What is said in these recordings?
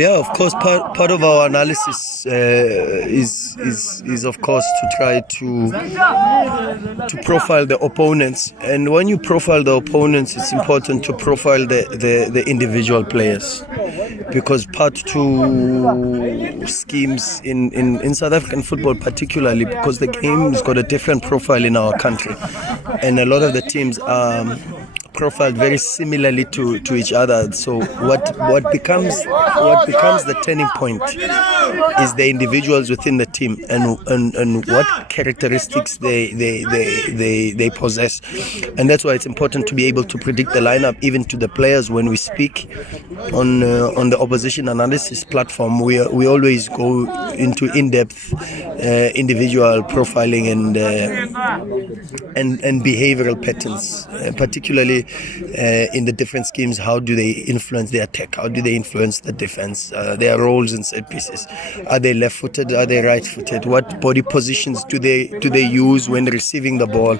Yeah, of course. Part of our analysis is of course to try to profile the opponents, and when you profile the opponents, it's important to profile the individual players, because part two schemes in South African football, particularly because the game's got a different profile in our country, and a lot of the teams are profiled very similarly to each other. So what becomes the turning point is the individuals within the team and what characteristics they possess, and that's why it's important to be able to predict the lineup even to the players. When we speak on the opposition analysis platform, we always go into in-depth individual profiling and behavioral patterns, particularly in the different schemes. How do they influence the attack? How do they influence the defense? Their roles in set pieces. Are they left-footed? Are they right-footed? What body positions do they use when receiving the ball?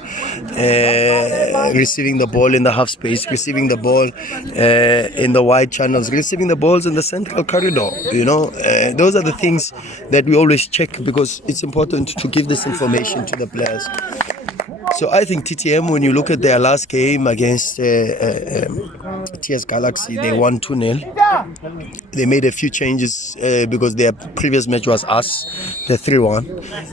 Receiving the ball in the half space, receiving the ball in the wide channels, receiving the balls in the central corridor. Those are the things that we always check, because it's important to give this information to the players. So I think TTM, when you look at their last game against TS Galaxy, they won 2-0. They made a few changes because their previous match was us, the 3-1.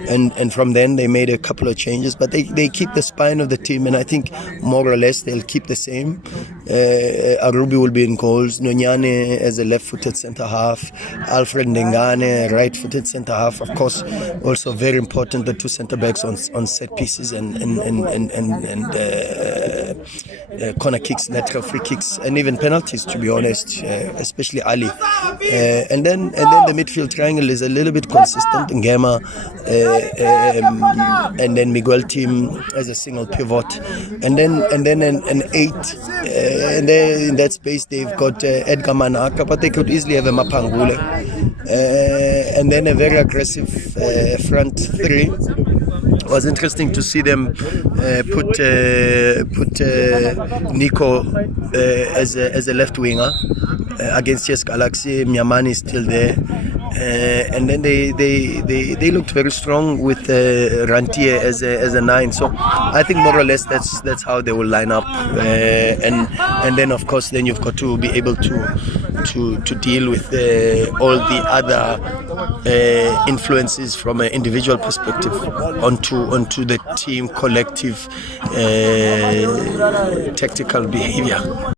And from then they made a couple of changes. But they keep the spine of the team, and I think more or less they'll keep the same. Arubi will be in goals. Nonyane as a left-footed centre-half. Alfred Ndengane, right-footed centre-half. Of course, also very important, the two centre-backs on set pieces and corner kicks, lateral free kicks, and even penalties, to be honest, especially Ali. And then the midfield triangle is a little bit consistent. Ngema and then Miguel team as a single pivot, and then an 8, and then in that space they've got Edgar Manaka, but they could easily have a Mapangule, and then a very aggressive front three. It was interesting to see them put Nico as a left winger against Yes Galaxy. Mnyamani is still there, and then they looked very strong with Rantier as a 9. So I think more or less that's how they will line up, and then of course then you've got to be able to deal with all the other influences from an individual perspective onto the team collective tactical behavior.